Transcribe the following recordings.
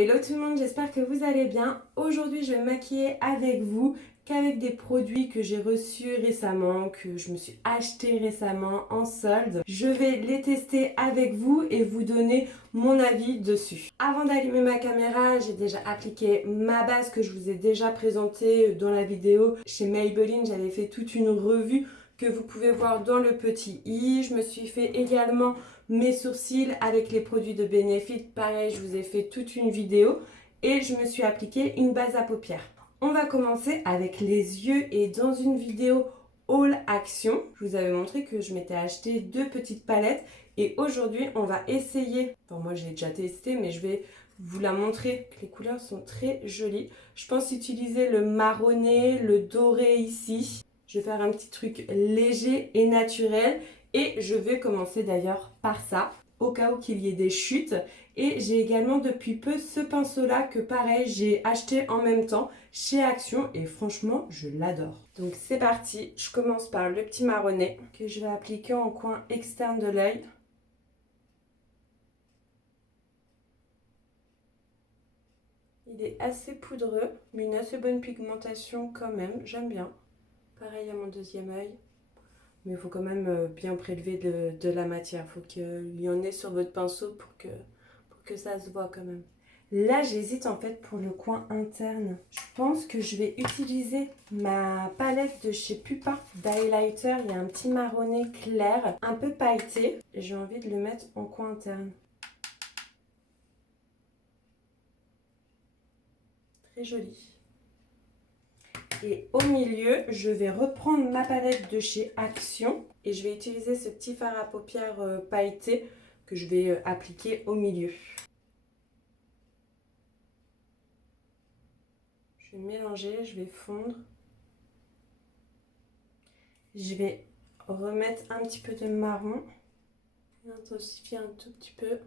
Hello tout le monde, j'espère que vous allez bien. Aujourd'hui, je vais me maquiller avec vous qu'avec des produits que j'ai reçus récemment, que je me suis acheté récemment en solde. Je vais les tester avec vous et vous donner mon avis dessus. Avant d'allumer ma caméra, j'ai déjà appliqué ma base que je vous ai déjà présentée dans la vidéo. Chez Maybelline, j'avais fait toute une revue que vous pouvez voir dans le petit i. Je me suis fait également mes sourcils avec les produits de Benefit. Pareil, je vous ai fait toute une vidéo et je me suis appliqué une base à paupières. On va commencer avec les yeux et dans une vidéo haul action, je vous avais montré que je m'étais acheté 2 petites palettes et aujourd'hui on va essayer, enfin moi j'ai déjà testé mais je vais vous la montrer, les couleurs sont très jolies. Je pense utiliser le marronné, le doré ici. Je vais faire un petit truc léger et naturel. Et je vais commencer d'ailleurs par ça, au cas où qu'il y ait des chutes. Et j'ai également depuis peu ce pinceau-là que pareil, j'ai acheté en même temps chez Action. Et franchement, je l'adore. Donc c'est parti, je commence par le petit marronné que je vais appliquer en coin externe de l'œil. Il est assez poudreux, mais une assez bonne pigmentation quand même, j'aime bien. Pareil à mon deuxième œil. Mais il faut quand même bien prélever de la matière. Il faut qu'il y en ait sur votre pinceau pour que ça se voit quand même. Là, j'hésite en fait pour le coin interne. Je pense que je vais utiliser ma palette de chez Pupa d'highlighter. Il y a un petit marronné clair, un peu pailleté. Et j'ai envie de le mettre en coin interne. Très joli. Et au milieu, je vais reprendre ma palette de chez Action et je vais utiliser ce petit fard à paupières pailleté que je vais appliquer au milieu. Je vais mélanger, je vais fondre. Je vais remettre un petit peu de marron et intensifier un tout petit peu.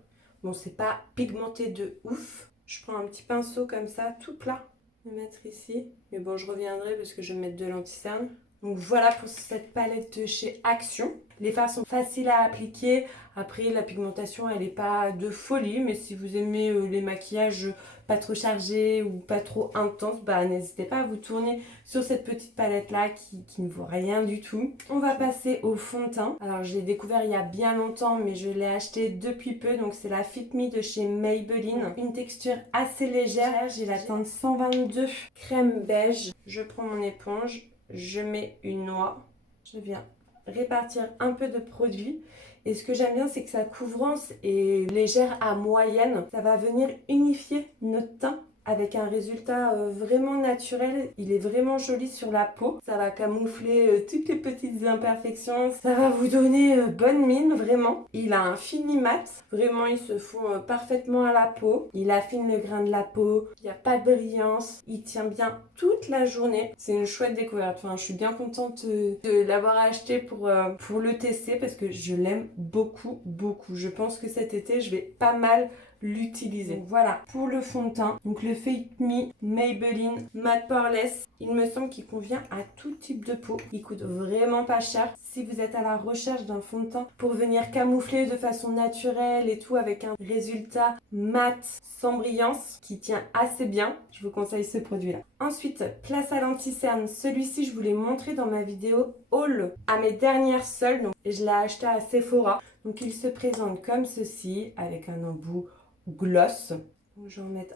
Bon, c'est pas pigmenté de ouf. Je prends un petit pinceau comme ça, tout plat. Le mettre ici, mais bon je reviendrai parce que je vais mettre de l'anti-cerne. Donc voilà pour cette palette de chez Action. Les fards sont faciles à appliquer. Après la pigmentation elle n'est pas de folie, mais si vous aimez les maquillages pas trop chargés ou pas trop intenses, bah n'hésitez pas à vous tourner sur cette petite palette là qui ne vaut rien du tout. On va passer au fond de teint. Alors je l'ai découvert il y a bien longtemps mais je l'ai acheté depuis peu, donc c'est la Fit Me de chez Maybelline. Une texture assez légère, j'ai la teinte 122 crème beige. Je prends mon éponge, je mets une noix, je viens répartir un peu de produit. Et ce que j'aime bien, c'est que sa couvrance est légère à moyenne. Ça va venir unifier notre teint avec un résultat vraiment naturel. Il est vraiment joli sur la peau. Ça va camoufler toutes les petites imperfections. Ça va vous donner bonne mine, vraiment. Il a un fini mat. Vraiment, il se fond parfaitement à la peau. Il affine le grain de la peau. Il n'y a pas de brillance. Il tient bien toute la journée. C'est une chouette découverte. Enfin, je suis bien contente de l'avoir acheté pour le tester parce que je l'aime beaucoup, beaucoup. Je pense que cet été, je vais pas mal l'utiliser. Donc voilà pour le fond de teint. Donc le Fit Me Maybelline Matte Poreless. Il me semble qu'il convient à tout type de peau. Il coûte vraiment pas cher. Si vous êtes à la recherche d'un fond de teint pour venir camoufler de façon naturelle et tout avec un résultat mat sans brillance qui tient assez bien, je vous conseille ce produit là. Ensuite, place à l'anti-cerne. Celui-ci, je vous l'ai montré dans ma vidéo haul à mes dernières soldes. Donc, je l'ai acheté à Sephora. Donc il se présente comme ceci avec un embout gloss. Donc, je vais en mettre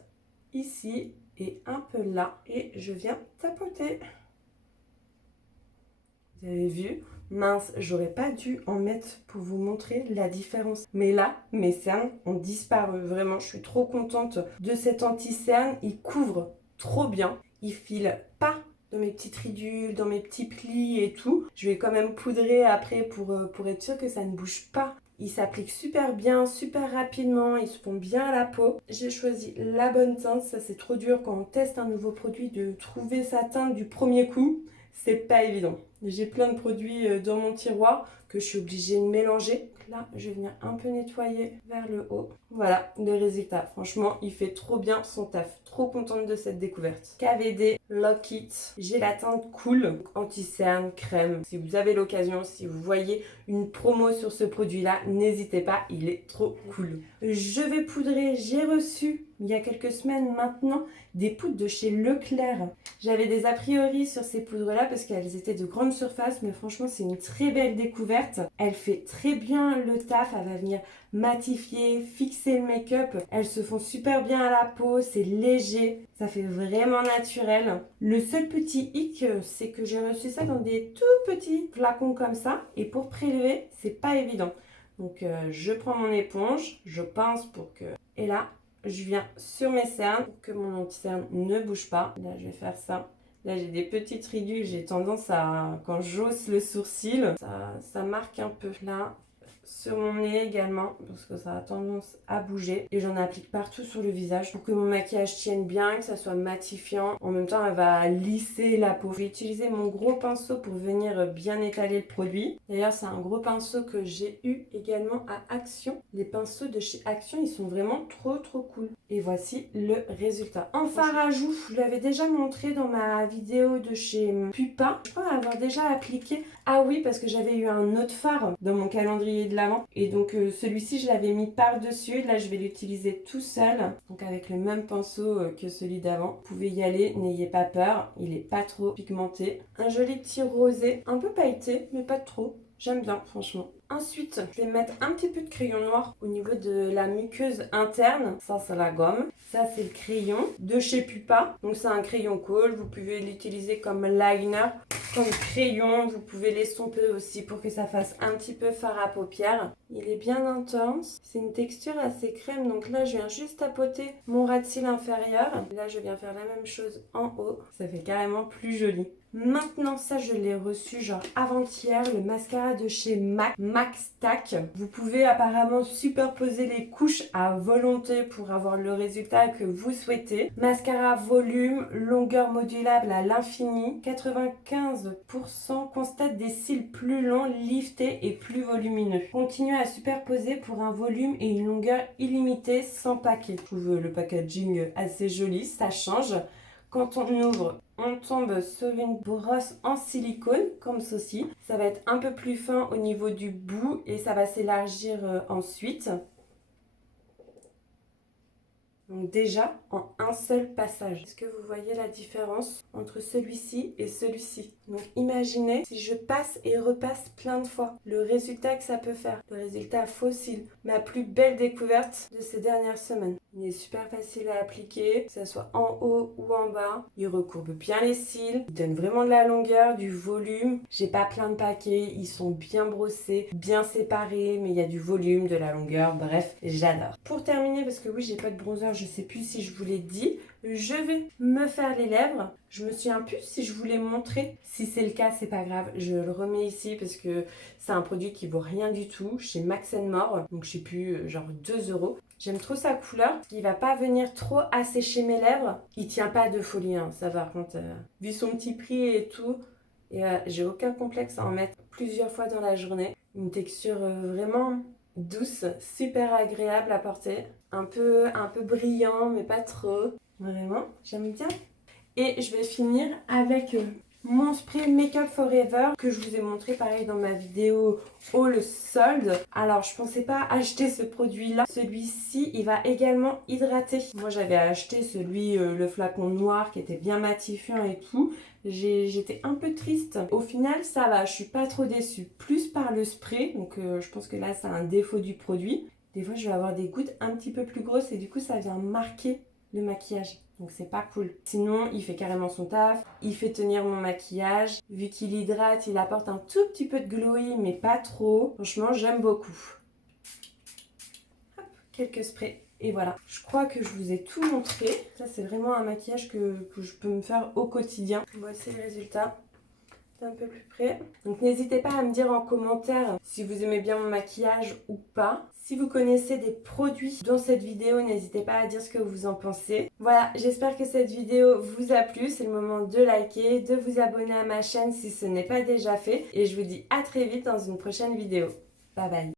ici et un peu là et je viens tapoter. Vous avez vu? Mince, j'aurais pas dû en mettre pour vous montrer la différence. Mais là, mes cernes ont disparu. Vraiment, je suis trop contente de cet anti-cerne. Il couvre trop bien. Il file pas dans mes petites ridules, dans mes petits plis et tout. Je vais quand même poudrer après pour être sûre que ça ne bouge pas. Il s'applique super bien, super rapidement, il se fond bien à la peau. J'ai choisi la bonne teinte, ça c'est trop dur quand on teste un nouveau produit de trouver sa teinte du premier coup. C'est pas évident. J'ai plein de produits dans mon tiroir que je suis obligée de mélanger. Là, je vais venir un peu nettoyer vers le haut. Voilà le résultat. Franchement, il fait trop bien son taf. Trop contente de cette découverte. KVD Lock It. J'ai la teinte Cool, anti-cerne, crème. Si vous avez l'occasion, si vous voyez une promo sur ce produit-là, n'hésitez pas, il est trop cool. Je vais poudrer, j'ai reçu il y a quelques semaines maintenant des poudres de chez Leclerc. J'avais des a priori sur ces poudres-là parce qu'elles étaient de grande surface, mais franchement c'est une très belle découverte. Elle fait très bien le taf, elle va venir matifier, fixer le make-up. Elles se font super bien à la peau, c'est léger, ça fait vraiment naturel. Le seul petit hic, c'est que j'ai reçu ça dans des tout petits flacons comme ça, et pour prélever, c'est pas évident. Donc je prends mon éponge, je pince pour que... Et là, je viens sur mes cernes pour que mon anti-cerne ne bouge pas. Là, je vais faire ça. Là, j'ai des petites ridules. J'ai tendance à, quand j'hausse le sourcil, ça marque un peu. Là, sur mon nez également, parce que ça a tendance à bouger. Et j'en applique partout sur le visage pour que mon maquillage tienne bien, que ça soit matifiant. En même temps, elle va lisser la peau. Je vais utiliser mon gros pinceau pour venir bien étaler le produit. D'ailleurs, c'est un gros pinceau que j'ai eu également à Action. Les pinceaux de chez Action, ils sont vraiment trop cool. Et voici le résultat. En fard à joues, je l'avais déjà montré dans ma vidéo de chez Pupa. Je crois avoir déjà appliqué. Ah oui, parce que j'avais eu un autre fard dans mon calendrier de l'Avent. Et donc celui-ci, je l'avais mis par-dessus. Là, je vais l'utiliser tout seul. Donc avec le même pinceau que celui d'avant. Vous pouvez y aller, n'ayez pas peur. Il n'est pas trop pigmenté. Un joli petit rosé, un peu pailleté, mais pas trop. J'aime bien, franchement. Ensuite, je vais mettre un petit peu de crayon noir au niveau de la muqueuse interne. Ça, c'est la gomme. Ça, c'est le crayon de chez Pupa. Donc, c'est un crayon colle. Vous pouvez l'utiliser comme liner, comme crayon. Vous pouvez l'estomper aussi pour que ça fasse un petit peu fard à paupières. Il est bien intense. C'est une texture assez crème. Donc là, je viens juste tapoter mon ras de cils inférieur. Là, je viens faire la même chose en haut. Ça fait carrément plus joli. Maintenant, ça, je l'ai reçu genre avant-hier, le mascara de chez MAC, MAC Stack. Vous pouvez apparemment superposer les couches à volonté pour avoir le résultat que vous souhaitez. Mascara volume, longueur modulable à l'infini. 95% constate des cils plus longs, liftés et plus volumineux. Continuez à superposer pour un volume et une longueur illimitée sans paquet. Je trouve le packaging assez joli, ça change. Quand on ouvre, on tombe sur une brosse en silicone, comme ceci. Ça va être un peu plus fin au niveau du bout et ça va s'élargir ensuite. Donc déjà, en un seul passage. Est-ce que vous voyez la différence entre celui-ci et celui-ci? Donc imaginez si je passe et repasse plein de fois. Le résultat que ça peut faire. Le résultat fossile. Ma plus belle découverte de ces dernières semaines. Il est super facile à appliquer, que ce soit en haut ou en bas. Il recourbe bien les cils. Il donne vraiment de la longueur, du volume. J'ai pas plein de paquets. Ils sont bien brossés, bien séparés. Mais il y a du volume, de la longueur. Bref, j'adore. Pour terminer, parce que oui, j'ai pas de bronzer. Je sais plus si je vous l'ai dit. Je vais me faire les lèvres. Je me souviens plus si je vous l'ai montré. Si c'est le cas, c'est pas grave. Je le remets ici parce que c'est un produit qui vaut rien du tout chez Max More. Donc je sais plus, genre 2 €. J'aime trop sa couleur. Il va pas venir trop assécher mes lèvres. Il tient pas de folie, hein. Ça par contre, vu son petit prix et tout, et j'ai aucun complexe à en mettre plusieurs fois dans la journée. Une texture vraiment douce, super agréable à porter. Un peu brillant, mais pas trop. Vraiment, j'aime bien. Et je vais finir avec mon spray Makeup Forever que je vous ai montré pareil dans ma vidéo haul solde. Alors je pensais pas acheter ce produit là. Celui-ci il va également hydrater. Moi j'avais acheté celui le flacon noir qui était bien matifiant et tout. J'étais un peu triste. Au final ça va, je suis pas trop déçue. Plus par le spray, donc je pense que là c'est un défaut du produit. Des fois je vais avoir des gouttes un petit peu plus grosses et du coup ça vient marquer le maquillage. Donc c'est pas cool. Sinon, il fait carrément son taf. Il fait tenir mon maquillage. Vu qu'il hydrate, il apporte un tout petit peu de glowy, mais pas trop. Franchement, j'aime beaucoup. Hop, quelques sprays. Et voilà. Je crois que je vous ai tout montré. Ça, c'est vraiment un maquillage que je peux me faire au quotidien. Voici le résultat. Un peu plus près. Donc n'hésitez pas à me dire en commentaire si vous aimez bien mon maquillage ou pas. Si vous connaissez des produits dans cette vidéo, n'hésitez pas à dire ce que vous en pensez. Voilà, j'espère que cette vidéo vous a plu. C'est le moment de liker, de vous abonner à ma chaîne si ce n'est pas déjà fait. Et je vous dis à très vite dans une prochaine vidéo. Bye bye.